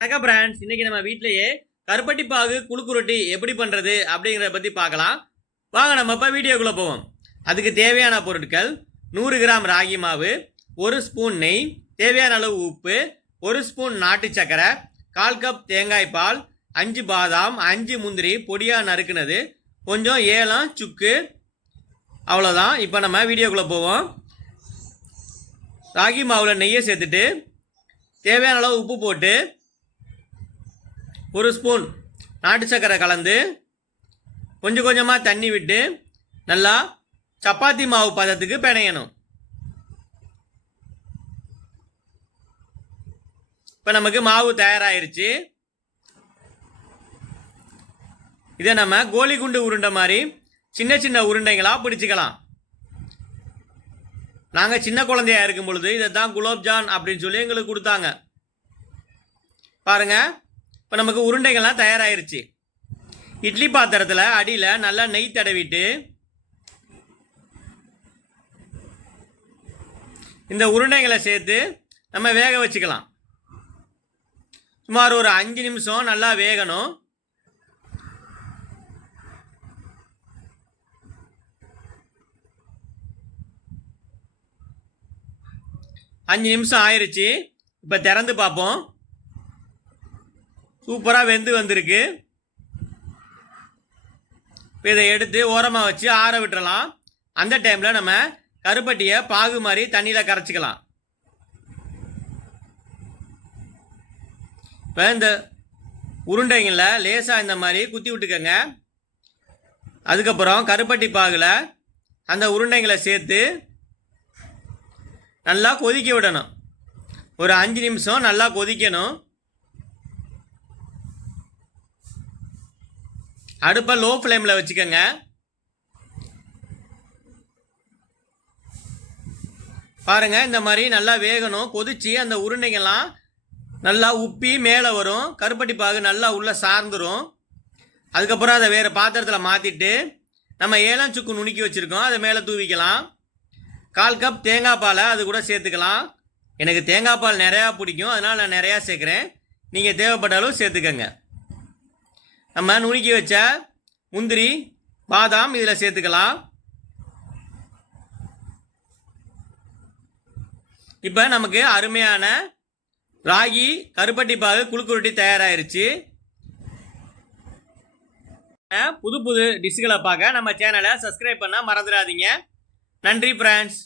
வணக்கம் பிராண்ட்ஸ். இன்னைக்கு நம்ம வீட்டிலேயே கருப்பட்டி பாகு குழுக்கு ரொட்டி எப்படி பண்ணுறது அப்படிங்கிறத பற்றி பார்க்கலாம். வாங்க நம்ம இப்போ வீடியோக்குள்ளே போவோம். அதுக்கு தேவையான பொருட்கள் 100 கிராம் ராகி மாவு, 1 ஸ்பூன் நெய், தேவையான அளவு உப்பு, 1 ஸ்பூன் நாட்டு சக்கரை, 1/4 கப் தேங்காய் பால், 5 பாதாம், 5 முந்திரி பொடியாக நறுக்குனது, கொஞ்சம் ஏலம் சுக்கு, அவ்வளோதான். இப்போ நம்ம வீடியோக்குள்ளே போவோம். ராகி மாவில் நெய்யை சேர்த்துட்டு தேவையான அளவு உப்பு போட்டு 1 ஸ்பூன் நாட்டு சக்கரை கலந்து கொஞ்சம் கொஞ்சமாக தண்ணி விட்டு நல்லா சப்பாத்தி மாவு பதத்துக்கு பிணையணும். இப்போ நமக்கு மாவு தயாராகிருச்சு. இதை நம்ம கோலி குண்டு உருண்டை மாதிரி சின்ன சின்ன உருண்டைகளாக பிடிச்சிக்கலாம். நாங்கள் சின்ன குழந்தையா இருக்கும் பொழுது இதை தான் குலோப்ஜான் அப்படின்னு சொல்லி எங்களுக்கு கொடுத்தாங்க. பாருங்கள், இப்போ நமக்கு உருண்டைகள்லாம் தயாராகிருச்சு. இட்லி பாத்திரத்தில் அடியில் நல்லா நெய் தடவிட்டு இந்த உருண்டைகளை சேர்த்து நம்ம வேக வச்சுக்கலாம். சுமார் ஒரு 5 நிமிஷம் நல்லா வேகணும். அஞ்சு நிமிஷம் ஆயிடுச்சு. இப்போ திறந்து பார்ப்போம். சூப்பராக வெந்து வந்திருக்கு. இப்போ இதை எடுத்து ஓரமாக வச்சு ஆற விட்டுறலாம். அந்த டைமில் நம்ம கருப்பட்டியை பாகு மாதிரி தண்ணியில் கரைச்சிக்கலாம். இப்போ இந்த உருண்டைங்களில் லேசாக இந்த மாதிரி குத்தி விட்டுக்கோங்க. அதுக்கப்புறம் கருப்பட்டி பாகில் அந்த உருண்டைங்களை சேர்த்து நல்லா கொதிக்க விடணும். ஒரு 5 நிமிஷம் நல்லா கொதிக்கணும். அடுப்பை லோ ஃப்ளேமில் வச்சுக்கோங்க. பாருங்கள், இந்த மாதிரி நல்லா வேகணும். கொதிச்சு அந்த உருண்டைங்கள்லாம் நல்லா உப்பி மேலே வரும். கருப்பட்டி பாகு நல்லா உள்ளே சார்ந்துடும். அதுக்கப்புறம் அதை வேறு பாத்திரத்தில் மாற்றிட்டு நம்ம ஏலம் சுக்கு நுணுக்கி வச்சுருக்கோம், அதை மேலே தூவிக்கலாம். 1/4 கப் தேங்காய் பாலை அது கூட சேர்த்துக்கலாம். எனக்கு தேங்காய் பால் நிறையா பிடிக்கும், அதனால் நான் நிறையா சேர்க்குறேன். நீங்கள் தேவைப்பட்ட அளவு சேர்த்துக்கங்க. நம்ம நுணுக்கி வச்ச முந்திரி பாதாம் இதில் சேர்த்துக்கலாம். இப்போ நமக்கு அருமையான ராகி கருப்பட்டி பாகு குழுக்கு ரொட்டி தயாராகிருச்சு. புது புது டிஷ்களை பார்க்க நம்ம சேனலை சப்ஸ்கிரைப் பண்ண மறந்துடாதீங்க. நன்றி ஃப்ரெண்ட்ஸ்.